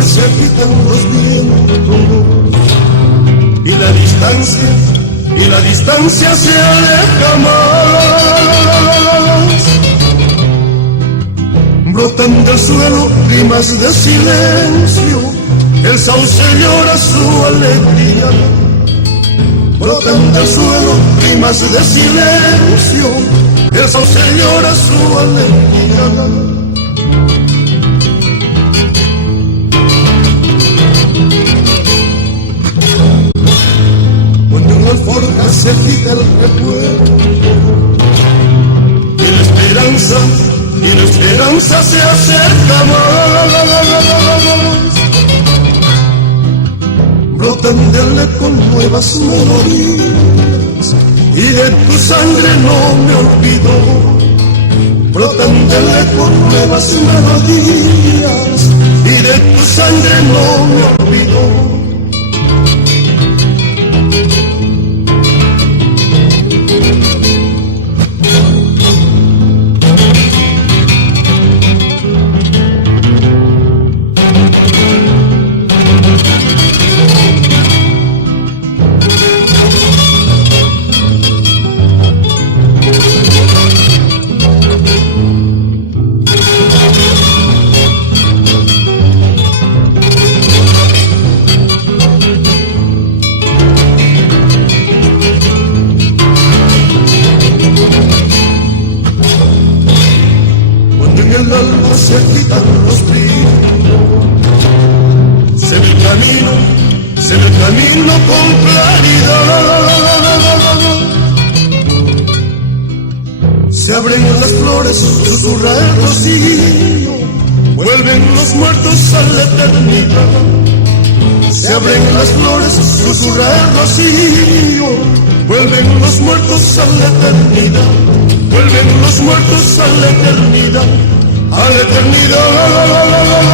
Se agitan los vientos y la distancia se aleja más. Brotan del suelo rimas de silencio, el sauce llora su alegría. Brotan del suelo rimas de silencio, el sauce llora su alegría. Alforja se quita el recuerdo y la esperanza se acerca más. Brotan del eco nuevas melodías y de tu sangre no me olvido. Brotan del eco nuevas melodías y de tu sangre no me olvido. Se quitan los brillos, se ve el camino con claridad. Se abren las flores, susurra el rocío, vuelven los muertos a la eternidad. Se abren las flores, susurra el rocío, vuelven los muertos a la eternidad. Vuelven los muertos a la eternidad. A la eternidad.